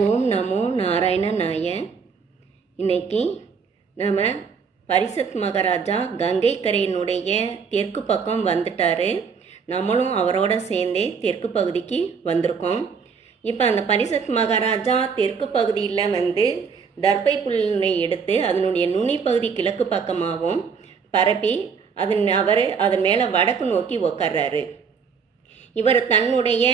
ஓம் நமோ நாராயணனாய. இன்னைக்கு நம்ம பரிசத் மகாராஜா கங்கை கரையினுடைய தெற்கு பக்கம் வந்துட்டார். நம்மளும் அவரோட சேர்ந்தே தெற்கு பகுதிக்கு வந்திருக்கோம். இப்போ அந்த பரிசத் மகாராஜா தெற்கு பகுதியில் தர்பை புல்லை எடுத்து அதனுடைய நுனி பகுதி கிழக்கு பக்கமாகவும் பரப்பி அவர் அதன் மேலே வடக்கு நோக்கி உக்கார்றாரு. இவர் தன்னுடைய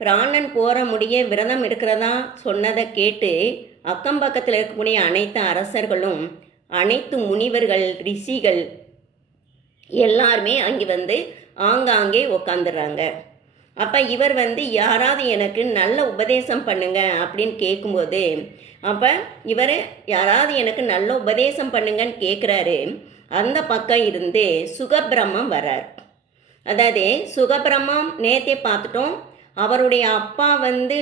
பிராணன் போற முடிய விரதம் இருக்கிறதா சொன்னதை கேட்டு அக்கம் பக்கத்தில் இருக்கக்கூடிய அனைத்து அரசர்களும் அனைத்து முனிவர்கள் ரிஷிகள் எல்லாருமே அங்கே ஆங்காங்கே உக்காந்துடுறாங்க. அப்போ இவர் யாராவது எனக்கு நல்ல உபதேசம் பண்ணுங்க அப்படின்னு கேட்கும்போது அப்போ இவர் யாராவது எனக்கு நல்ல உபதேசம் பண்ணுங்கன்னு கேட்குறாரு. அந்த பக்கம் இருந்து சுகபிரம்மம் வரார். அதாவது சுகபிரம்மம் நேற்றே பார்த்துட்டோம். அவருடைய அப்பா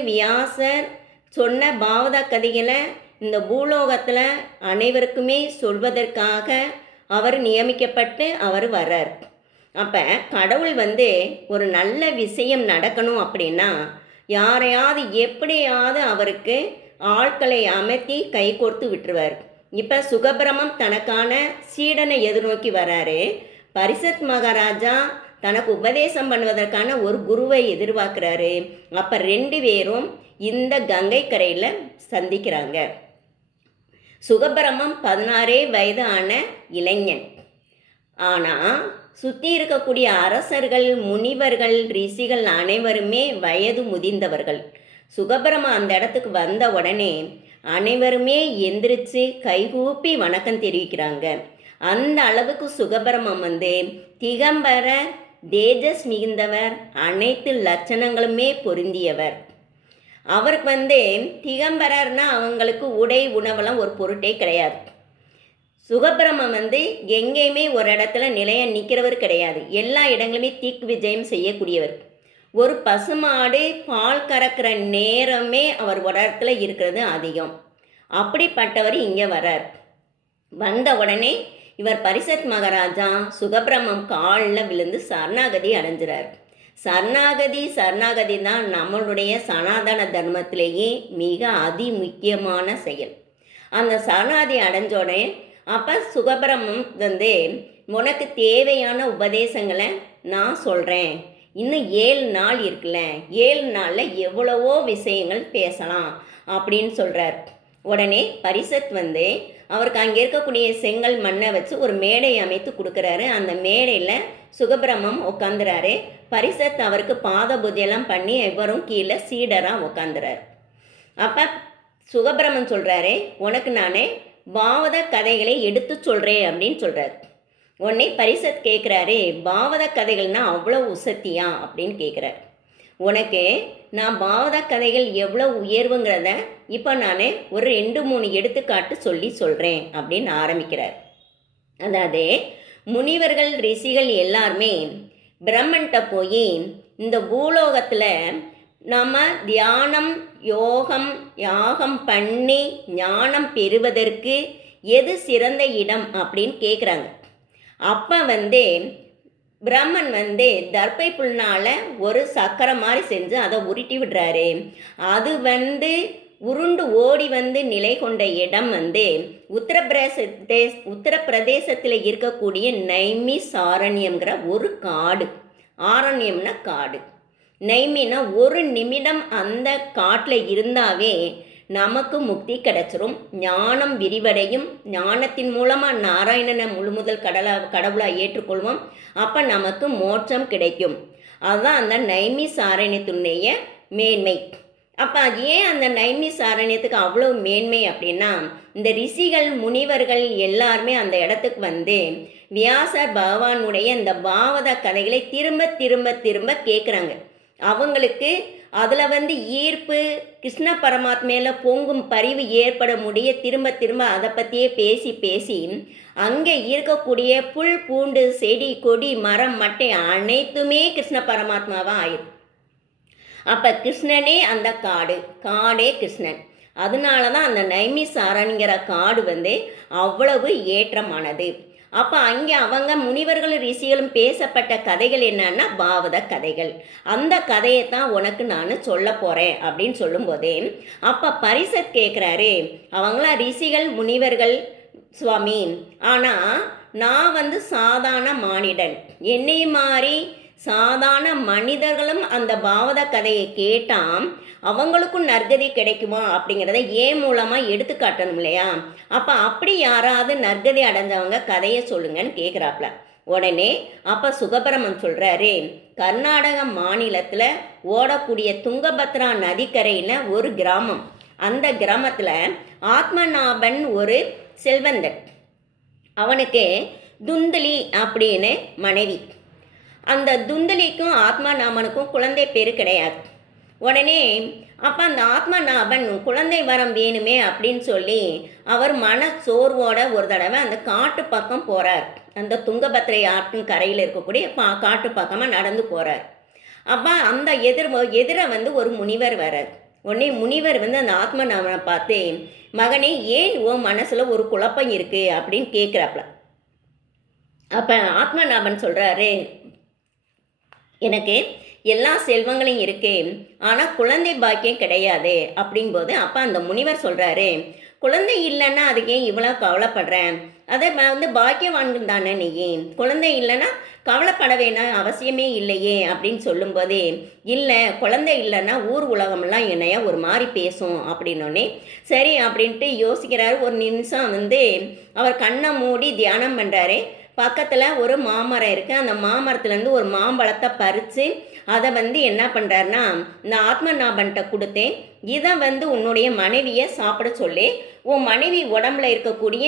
வியாசர் சொன்ன பாவத கதைகளை இந்த பூலோகத்தில் அனைவருக்குமே சொல்வதற்காக அவர் நியமிக்கப்பட்டு அவர் வர்றார். அப்போ கடவுள் ஒரு நல்ல விஷயம் நடக்கணும் அப்படின்னா யாரையாவது எப்படியாவது அவருக்கு ஆட்களை அமர்த்தி கை கோர்த்து விட்டுருவார். இப்போ சுகபிரமம் தனக்கான சீடனை எதிர்நோக்கி வராரு. பரிசத் மகாராஜா தனக்கு உபதேசம் பண்ணுவதற்கான ஒரு குருவை எதிர்பார்க்குறாரு. அப்போ 2 பேரும் இந்த கங்கை கரையில் சந்திக்கிறாங்க. சுகபிரமம் 16 வயது ஆன இளைஞன். ஆனால் சுற்றி இருக்கக்கூடிய அரசர்கள் முனிவர்கள் ரிஷிகள் அனைவருமே வயது முதிர்ந்தவர்கள். சுகபிரமம் அந்த இடத்துக்கு வந்த உடனே அனைவருமே எந்திரிச்சு கைகூப்பி வணக்கம் தெரிவிக்கிறாங்க. அந்த அளவுக்கு சுகபிரமம் திகம்பர தேஜஸ் மிகுந்தவர், அனைத்து லட்சணங்களுமே பொருந்தியவர். அவருக்கு திகம்பரர்னா அவங்களுக்கு உடை உணவெல்லாம் ஒரு பொருட்டே கிடையாது. சுகபிரமம் எங்கேயுமே ஒரு இடத்துல நிலைய நிற்கிறவர் கிடையாது. எல்லா இடங்களுமே தீக்கு விஜயம் செய்யக்கூடியவர். ஒரு பசுமாடு பால் கறக்கிற நேரமே அவர் ஒரு இடத்துல இருக்கிறது அதிகம். அப்படிப்பட்டவர் இங்கே வரார். வந்த உடனே இவர் பரிசத் மகாராஜா சுகபிரமம் காலில் விழுந்து சரணாகதி அடைஞ்சிறார். சரணாகதி தான் நம்மளுடைய சனாதன தர்மத்திலேயே மிக முக்கியமான செயல். அந்த சரணாகதி அடைஞ்சோடனே அப்போ சுகபிரமம் உனக்கு தேவையான உபதேசங்களை நான் சொல்கிறேன். இன்னும் 7 நாள் இருக்குல்ல, 7 நாளில் எவ்வளவோ விஷயங்கள் பேசலாம் அப்படின்னு சொல்கிறார். உடனே பரிசத் அவருக்கு அங்கே இருக்கக்கூடிய செங்கல் மண்ணை வச்சு ஒரு மேடை அமைத்து கொடுக்குறாரு. அந்த மேடையில் சுகபிரமம் உட்காந்துறாரு. பரிசத் அவருக்கு பாத பூஜையெல்லாம் பண்ணி இவரும் கீழே சீடராக உட்காந்துறாரு. அப்போ சுகபிரமன் சொல்கிறாரு, உனக்கு நானே பாவத கதைகளை எடுத்து சொல்கிறேன் அப்படின்னு சொல்கிறார். உடனே பரிசத் கேட்குறாரு, பாவத கதைகள்னால் அவ்வளோ உசத்தியா அப்படின்னு கேட்குறார். உனக்கு நான் பாவத கதைகள் எவ்வளோ உயர்வுங்கிறத இப்போ நான் ஒரு 2-3 எடுத்துக்காட்டு சொல்கிறேன் அப்படின்னு ஆரம்பிக்கிறார். அதாவது முனிவர்கள் ரிஷிகள் எல்லாருமே பிரம்மன்கிட்ட போய் இந்த பூலோகத்தில் நம்ம தியானம் யாகம் பண்ணி ஞானம் பெறுவதற்கு எது சிறந்த இடம் அப்படின்னு கேட்குறாங்க. அப்போ பிரம்மன் தர்பை புல்னால் ஒரு சக்கரம் மாதிரி செஞ்சு அதை உருட்டி விடுறாரு. அது உருண்டு ஓடி நிலை கொண்ட இடம் உத்தரப்பிரதேசத்தில் இருக்கக்கூடிய நைமிஸ் ஆரண்யம்ங்கிற ஒரு காடு. ஆரண்யம்னா காடு, நைமின்னா 1 நிமிடம் அந்த காட்டில் இருந்தாவே நமக்கு முக்தி கிடைச்சிரும், ஞானம் விரிவடையும். ஞானத்தின் மூலமாக நாராயணனை முழுமுதல் கடவுளாக ஏற்றுக்கொள்வோம். அப்போ நமக்கு மோட்சம் கிடைக்கும். அதுதான் அந்த நைமிஸ் ஆரண்யத்தினுடைய மேன்மை. அப்போ ஏன் அந்த நைமிஸ் ஆரண்யத்துக்கு அவ்வளோ மேன்மை அப்படின்னா, இந்த ரிஷிகள் முனிவர்கள் எல்லாருமே அந்த இடத்துக்கு வியாசர் பகவானுடைய இந்த பாவத கதைகளை திரும்ப திரும்ப திரும்ப கேட்குறாங்க. அவங்களுக்கு அதில் ஈர்ப்பு, கிருஷ்ண பரமாத்மையில் பொங்கும் பரிவு ஏற்பட முடிய திரும்ப திரும்ப அதை பற்றியே பேசி அங்கே இருக்கக்கூடிய புல் பூண்டு செடி கொடி மரம் மட்டை அனைத்துமே கிருஷ்ண பரமாத்மாவாக ஆயிடும். அப்போ கிருஷ்ணனே அந்த காடே கிருஷ்ணன். அதனால தான் அந்த நைமிஸ் ஆரண்யங்கிற காடு அவ்வளவு ஏற்றமானது. அப்போ அங்கே அவங்க முனிவர்களும் ரிஷிகளும் பேசப்பட்ட கதைகள் என்னன்னா பாவத கதைகள். அந்த கதையை தான் உனக்கு நான் சொல்ல போகிறேன் அப்படின்னு சொல்லும்போதே அப்போ பரிசத் கேட்குறாரு, அவங்களாம் ரிஷிகள் முனிவர்கள் சுவாமி, ஆனால் நான் சாதாரண மானிடன், என்னை மாதிரி சாதாரண மனிதர்களும் அந்த பாவத கதையை கேட்டால் அவங்களுக்கும் நற்கதி கிடைக்குமா அப்படிங்கிறத ஏன் மூலமாக எடுத்து காட்டணும் இல்லையா? அப்போ அப்படி யாராவது நற்கதி அடைஞ்சவங்க கதையை சொல்லுங்கன்னு கேட்குறாப்புல. உடனே அப்போ சுகபிரமன் சொல்கிறாரு, கர்நாடக மாநிலத்தில் ஓடக்கூடிய துங்கபத்ரா நதிக்கரையில் ஒரு கிராமம். அந்த கிராமத்தில் ஆத்மநாபன் ஒரு செல்வந்தன். அவனுக்கு துந்தலி அப்படின்னு மனைவி. அந்த துந்தலிக்கும் ஆத்மநாபனுக்கும் குழந்தை பேர் கிடையாது. உடனே அப்போ அந்த ஆத்மநாபன் குழந்தை வரம் வேணுமே அப்படின்னு சொல்லி அவர் மன சோர்வோட ஒரு தடவை அந்த காட்டு பக்கம் போகிறார். அந்த துங்கபத்ரை ஆற்றின் கரையில் இருக்கக்கூடிய காட்டு பக்கமாக நடந்து போகிறார். அப்போ அந்த எதிர ஒரு முனிவர் வரார். உடனே முனிவர் அந்த ஆத்மநாபனை பார்த்து, மகனே ஏன் உன் மனசில் ஒரு குழப்பம் இருக்குது அப்படின்னு கேட்குறாப்புல. அப்போ ஆத்மநாபன் சொல்கிறாரு, எனக்கு எல்லா செல்வங்களையும் இருக்கு, ஆனால் குழந்தை பாக்கியம் கிடையாது அப்படிங்கும்போது அப்போ அந்த முனிவர் சொல்கிறாரு, குழந்தை இல்லைன்னா அதுக்கு ஏன் இவ்வளோ கவலைப்படுறேன், அதை பாக்கியவான்கள் தானே நீ, குழந்தை இல்லைன்னா கவலைப்பட வேணாம் அவசியமே இல்லையே அப்படின்னு சொல்லும்போது, இல்லை குழந்தை இல்லைன்னா ஊர் உலகம்லாம் என்னையா ஒரு மாதிரி பேசும் அப்படின்னோடனே சரி அப்படின்ட்டு யோசிக்கிறாரு. ஒரு நிமிஷம் அவர் கண்ணை மூடி தியானம் பண்ணுறாரு. பக்கத்தில் ஒரு மாமரம் இருக்குது. அந்த மாமரத்துலேருந்து ஒரு மாம்பழத்தை பறித்து அதை என்ன பண்ணுறாருன்னா இந்த ஆத்மநாபன்கிட்ட கொடுத்தேன், இதை உன்னுடைய மனைவியை சாப்பிட சொல்லி, உன் மனைவி உடம்புல இருக்கக்கூடிய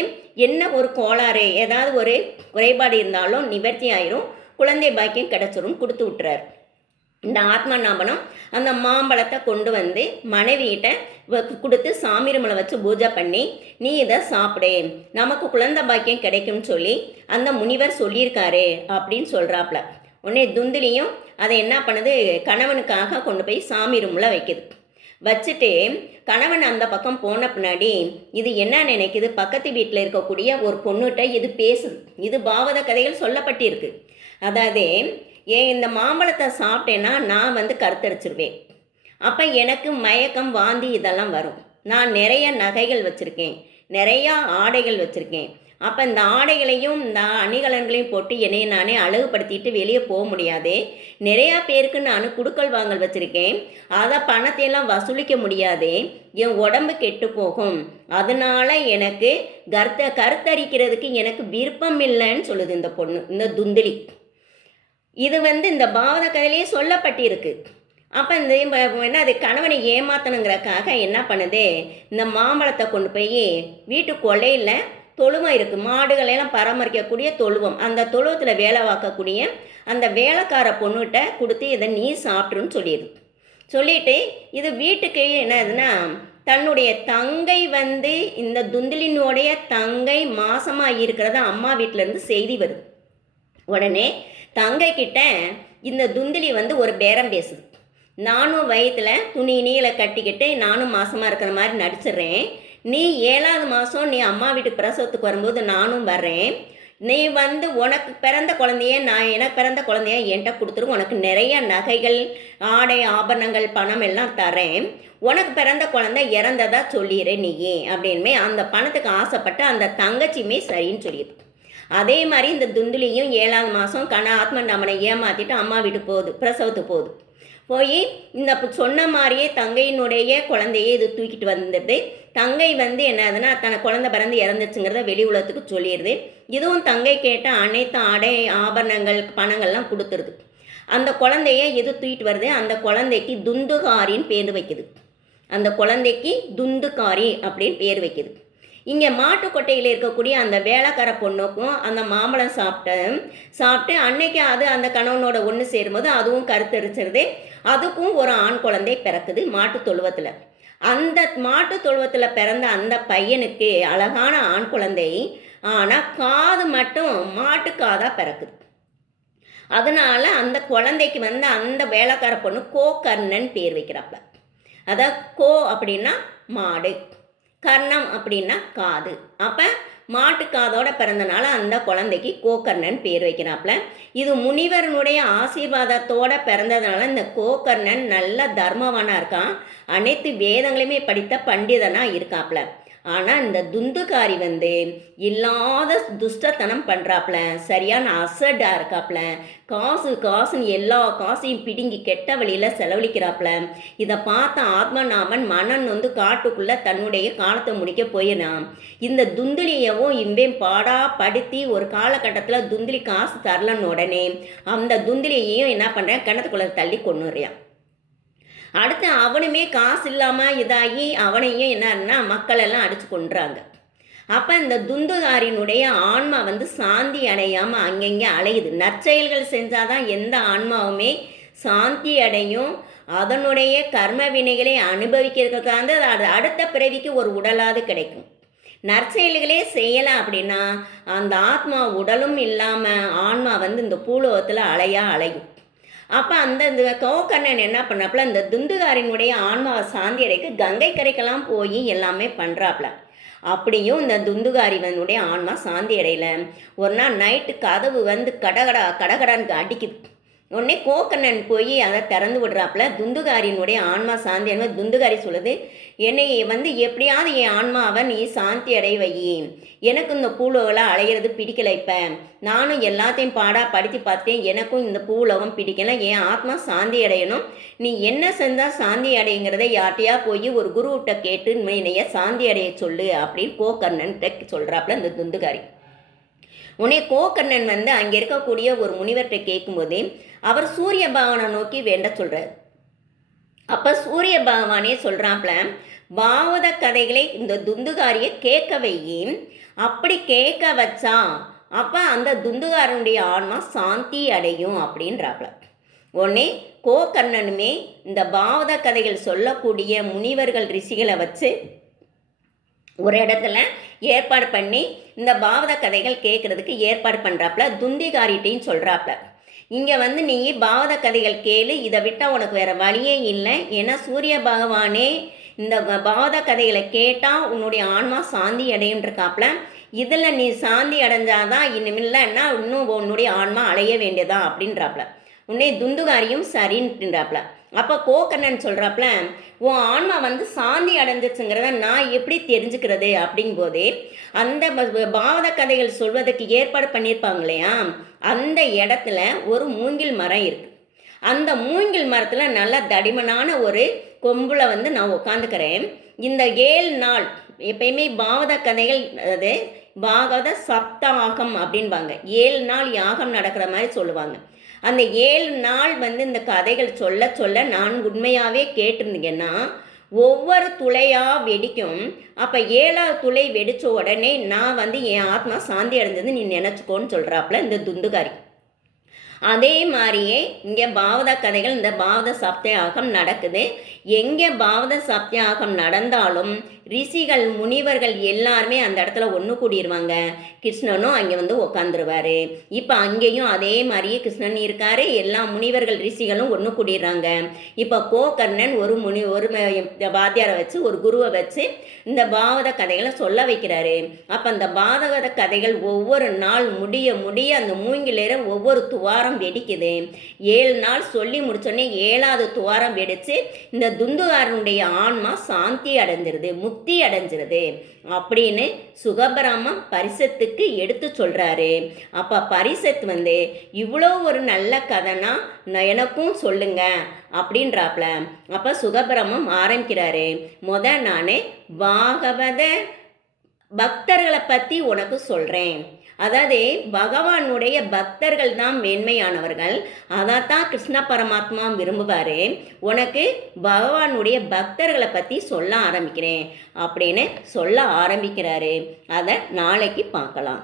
என்ன ஒரு கோளாறு ஏதாவது ஒரு குறைபாடு இருந்தாலும் நிவர்த்தி ஆயிரும், குழந்தை பாக்கியம் கிடச்சிரும் கொடுத்து விட்டுறாரு. இந்த ஆத்மநாபனம் அந்த மாம்பழத்தை கொண்டு மனைவியிட்ட கொடுத்து சாமி ரூமில் வச்சு பூஜை பண்ணி, நீ இதை சாப்பிடு, நமக்கு குழந்தை பாக்கியம் கிடைக்கும்னு சொல்லி அந்த முனிவர் சொல்லியிருக்காரு அப்படின்னு சொல்கிறாப்புல. உடனே துந்திலியும் அதை என்ன பண்ணுது, கணவனுக்காக கொண்டு போய் சாமி ரூமில் வைக்குது. வச்சுட்டு கணவன் அந்த பக்கம் போன பின்னாடி இது என்ன நினைக்குது, பக்கத்து வீட்டில் இருக்கக்கூடிய ஒரு பொண்ணுகிட்ட இது பேசுது. இது பாவத கதைகள் சொல்லப்பட்டிருக்கு. அதாவது இந்த மாம்பழத்தை சாப்பிட்டேன்னா நான் கருத்தரிச்சிருவேன், அப்போ எனக்கு மயக்கம் வாந்தி இதெல்லாம் வரும், நான் நிறைய நகைகள் வச்சுருக்கேன், நிறையா ஆடைகள் வச்சுருக்கேன், அப்போ இந்த ஆடைகளையும் இந்த அணிகலன்களையும் போட்டு என்னையை நானே அழகுபடுத்திட்டு வெளியே போக முடியாது, நிறையா பேருக்கு நான் குடுக்கல் வாங்கல் வச்சுருக்கேன், அதை பணத்தையெல்லாம் வசூலிக்க முடியாது, என் உடம்பு கெட்டு போகும், அதனால் எனக்கு கருத்தரிக்கிறதுக்கு எனக்கு விருப்பம் இல்லைன்னு சொல்லுது இந்த பொண்ணு, இந்த துந்திலி. இது இந்த பாவத கதையிலேயே சொல்லப்பட்டிருக்கு. அப்போ என்ன அது கணவனை ஏமாத்தணுங்கிறக்காக என்ன பண்ணுது, இந்த மாம்பழத்தை கொண்டு போய் வீட்டு கொள்ளையில் தொழுவம் இருக்குது, மாடுகளெல்லாம் பராமரிக்கக்கூடிய தொழுவம், அந்த தொழுவத்தில் வேலை பார்க்கக்கூடிய அந்த வேலைக்கார பொண்ணுகிட்ட கொடுத்து இதை நீ சாப்பிட்ருன்னு சொல்லிடுது. சொல்லிவிட்டு இது வீட்டுக்கு என்னதுன்னா தன்னுடைய தங்கை இந்த துந்திலினுடைய தங்கை மாசமாக இருக்கிறத அம்மா வீட்டிலேருந்து செய்தி வருது. உடனே தங்கை கிட்ட இந்த துந்திலி ஒரு பேரம் பேசுது, நானும் வயிற்றில் துணி நீளை கட்டிக்கிட்டு நானும் மாசமாக இருக்கிற மாதிரி நடிச்சிட்றேன், நீ 7வது மாதம் நீ அம்மா வீட்டுக்கு பிரசவத்துக்கு வரும்போது நானும் வர்றேன், நீ உனக்கு பிறந்த குழந்தைய எனக்கு பிறந்த குழந்தைய என்கிட்ட கொடுத்துரும், உனக்கு நிறைய நகைகள் ஆடை ஆபரணங்கள் பணம் எல்லாம் தரேன், உனக்கு பிறந்த குழந்தை இறந்ததா சொல்லிடுறேன் நீயே அப்படின்மே அந்த பணத்துக்கு ஆசைப்பட்டு அந்த தங்கச்சியுமே சரின்னு சொல்லிடுது. அதே மாதிரி இந்த துந்துலியும் 7வது மாதம் ஆத்மநாபனை ஏமாற்றிட்டு அம்மா வீட்டுக்கு போகுது, பிரசவத்துக்கு போகுது. போய் இந்த சொன்ன மாதிரியே தங்கையினுடைய குழந்தையே இது தூக்கிட்டு வந்துடுது. தங்கை என்னதுன்னா தன்னை குழந்தை பிறந்து இறந்துச்சுங்கிறத வெளி உலகத்துக்கு சொல்லிடுது. இதுவும் தங்கை கேட்ட அனைத்து ஆடை ஆபரணங்கள் பணங்கள்லாம் கொடுத்துருது. அந்த குழந்தைய இது தூக்கிட்டு வருது. அந்த குழந்தைக்கு துந்துகாரின்னு பேர் வைக்குது. அந்த குழந்தைக்கு துந்துகாரி அப்படின்னு பேர் வைக்குது. இங்கே மாட்டுக்கொட்டையில் இருக்கக்கூடிய அந்த வேலைக்கார பொண்ணுக்கும் அந்த மாம்பழம் சாப்பிட்டு அன்னைக்கு அது அந்த கணவனோட ஒன்று சேரும்போது அதுவும் கருத்தரிச்சிருது. அதுக்கும் ஒரு ஆண் குழந்தை பிறக்குது மாட்டு தொழுவத்தில். அந்த மாட்டு தொழுவத்தில் பிறந்த அந்த பையனுக்கு அழகான ஆண் குழந்தை, ஆனால் காது மட்டும் மாட்டுக்காதாக பிறக்குது. அதனால் அந்த குழந்தைக்கு அந்த வேலைக்கார பொண்ணு கோகர்ணன் பேர் வைக்கிறாப்ப. அதான் கோ அப்படின்னா மாடு, கர்ணம் அப்படின்னா காது. அப்போ மாட்டுக்காதோட பிறந்தனால அந்த குழந்தைக்கு கோகர்ணன் பேர் வைக்கிறாப்புல. இது முனிவரனுடைய ஆசீர்வாதத்தோட பிறந்ததுனால இந்த கோகர்ணன் நல்ல தர்மவானா இருக்கான். அனைத்து வேதங்களையுமே படித்த பண்டிதனா இருக்காப்புல. ஆனால் இந்த துந்துகாரி இல்லாத துஷ்டத்தனம் பண்ணுறாப்புல, சரியான அசடாக இருக்காப்புல, காசுன்னு எல்லா காசையும் பிடுங்கி கெட்ட வழியில் செலவழிக்கிறாப்புல. இதை பார்த்த ஆத்மநாபன் மனன் காட்டுக்குள்ளே தன்னுடைய காலத்தை முடிக்க போயிடான். இந்த துந்துலியவும் இம்பேன் பாடா படுத்தி ஒரு காலகட்டத்தில் துந்துலி காசு தரலன்னு உடனே அந்த துந்துலியையும் என்ன பண்ணுறேன், கிணத்துக்குள்ளே தள்ளி கொண்டுறியான். அடுத்து அவனுமே காசு இல்லாமல் இதாகி அவனையும் என்னன்னா மக்கள் எல்லாம் அடித்து கொண்டுறாங்க. அப்போ இந்த துந்துகாரினுடைய ஆன்மா சாந்தி அடையாமல் அங்கங்கே அலையுது. நற்செயல்கள் செஞ்சாதான் எந்த ஆன்மாவுமே சாந்தி அடையும். அதனுடைய கர்ம வினைகளை அனுபவிக்கிறதுக்காக அது அடுத்த பிறவிக்கு ஒரு உடலாவது கிடைக்கும். நற்செயல்களே செய்யலை அப்படின்னா அந்த ஆத்மா உடலும் இல்லாமல் ஆன்மா இந்த பூலோகத்தில் அலையும். அப்போ இந்த கோகர்ணன் என்ன பண்ணாப்புல, இந்த துந்துகாரினுடைய ஆன்மாவை சாந்தி அடைக்கு கங்கை கரைக்கெல்லாம் போய் எல்லாமே பண்ணுறாப்புல. அப்படியும் இந்த துந்துகாரிவனுடைய ஆன்மா சாந்தி அடையில. ஒரு நாள் நைட்டு கதவு கடகடான்னு அடிக்குது. உடனே கோகர்ணன் போய் அதை திறந்து விடுறாப்புல. துந்துகாரினுடைய ஆன்மா சாந்தி அடை. துந்துகாரி சொல்லுது, என்னை எப்படியாவது என் ஆன்மாவை நீ சாந்தி அடைய வை. எனக்கு இந்த பூலோகெல்லாம் அலையிறது பிடிக்கலை. இப்போ நானும் எல்லாத்தையும் படுத்தி பார்த்தேன், எனக்கும் இந்த பூலோகம் பிடிக்கலை. என் ஆத்மா சாந்தி அடையணும். நீ என்ன செஞ்சால் சாந்தி அடையுங்கிறத யார்ட்டையா போய் ஒரு குருவிட்ட கேட்டு என்னைய சாந்தி அடைய சொல்லு அப்படின்னு கோகர்ணன் சொல்கிறாப்புல இந்த துந்துகாரி. உடனே கோகர்ணன் அங்கே இருக்கக்கூடிய ஒரு முனிவர்கிட்ட கேட்கும்போதே அவர் சூரிய பகவானை நோக்கி வேண்ட சொல்கிறார். அப்போ சூரிய பகவானே சொல்கிறாப்புல, பாவத கதைகளை இந்த துந்துகாரியை கேட்க வையும். அப்படி கேட்க வச்சா அப்போ அந்த துந்துகாரனுடைய ஆன்மா சாந்தி அடையும் அப்படின்றாப்புல. உடனே கோகர்ணனுமே இந்த பாவத கதைகள் சொல்லக்கூடிய முனிவர்கள் ரிஷிகளை வச்சு ஒரு இடத்துல ஏற்பாடு பண்ணி இந்த பாவத கதைகள் கேட்குறதுக்கு ஏற்பாடு பண்ணுறாப்புல. துந்திகாரிட்டையும் சொல்கிறாப்புல, இங்கே நீ பாவத கதைகள் கேளு, இதை விட்டால் உனக்கு வேறு வழியே இல்லை. ஏன்னா சூரிய பகவானே இந்த பாவத கதைகளை கேட்டால் உன்னுடைய ஆன்மா சாந்தி அடையுன்றிருக்காப்புல. இதில் நீ சாந்தி அடைஞ்சாதான் இல்லைன்னா இன்னும் உன்னுடைய ஆன்மா அடைய வேண்டியதான் அப்படின்றாப்புல. உன்னே துந்துகாரியும் சரின்றாப்புல. அப்போ கோகர்ணன் சொல்கிறாப்புல, உன் ஆன்மா சாந்தி அடைஞ்சிச்சுங்கிறத நான் எப்படி தெரிஞ்சுக்கிறது அப்படிங்கும்போதே அந்த பாவத கதைகள் சொல்வதற்கு ஏற்பாடு பண்ணியிருப்பாங்க இல்லையா, அந்த இடத்துல ஒரு மூங்கில் மரம் இருக்குது. அந்த மூங்கில் மரத்தில் நல்ல தடிமனான ஒரு கொம்பில் நான் உட்காந்துக்கிறேன். இந்த 7 நாள் எப்பயுமே பாவத கதைகள், அதாவது பாகவத சப்தாகம் அப்படின்பாங்க. 7 நாள் யாகம் நடக்கிற மாதிரி சொல்லுவாங்க. அந்த 7 நாள் இந்த கதைகள் சொல்ல சொல்ல நான் உண்மையாகவே கேட்டிருந்தீங்கன்னா ஒவ்வொரு துளையாக வெடிக்கும். அப்போ 7ஆவது துளை வெடித்த உடனே நான் என் ஆத்மா சாந்தி அடைஞ்சது நீ நினச்சிக்கோன்னு சொல்கிறாப்புல இந்த துந்துகாரி. அதே மாதிரியே இங்கே பாவத கதைகள் இந்த பாவத சப்தாகம் நடக்குது. எங்கே பாவத சப்தாகம் நடந்தாலும் ரிஷிகள் முனிவர்கள் எல்லாருமே அந்த இடத்துல ஒன்று கூடிடுவாங்க. கிருஷ்ணனும் அங்கே உக்காந்துருவார். இப்போ அங்கேயும் அதே மாதிரியே கிருஷ்ணன் இருக்கார். எல்லா முனிவர்கள் ரிஷிகளும் ஒன்று கூடிடுறாங்க. இப்போ கோகர்ணன் ஒரு வாத்தியாரை வச்சு ஒரு குருவை வச்சு இந்த பாவத கதைகளை சொல்ல வைக்கிறாரு. அப்போ அந்த பாவத கதைகள் ஒவ்வொரு நாள் முடிய முடிய அந்த மூங்கிலேற ஒவ்வொரு துவாரம் வெடிக்குது. 7 நாள் சொல்லி முடிச்சோடனே 7ஆவது துவாரம் வெடித்து இந்த துந்துகாரனுடைய ஆன்மா சாந்தி அடைஞ்சிருது, முக்தி அடைஞ்சிருது அப்படின்னு சுகபிரம்மம் பரிசத்துக்கு எடுத்து சொல்கிறாரு. அப்போ பரிசத் இவ்வளோ ஒரு நல்ல கதைனா எனக்கும் சொல்லுங்க அப்படின்றாப்புல. அப்போ சுகபிரம்மம் ஆரம்பிக்கிறாரு. நான் பாகவத பக்தர்களை பற்றி உனக்கு சொல்கிறேன். அதாவது பகவானுடைய பக்தர்கள் தான் மேன்மையானவர்கள். அதைத்தான் கிருஷ்ண பரமாத்மா விரும்புவார். உனக்கு பகவானுடைய பக்தர்களை பற்றி சொல்ல ஆரம்பிக்கிறேன் அப்படின்னு சொல்ல ஆரம்பிக்கிறாரு. அதை நாளைக்கு பார்க்கலாம்.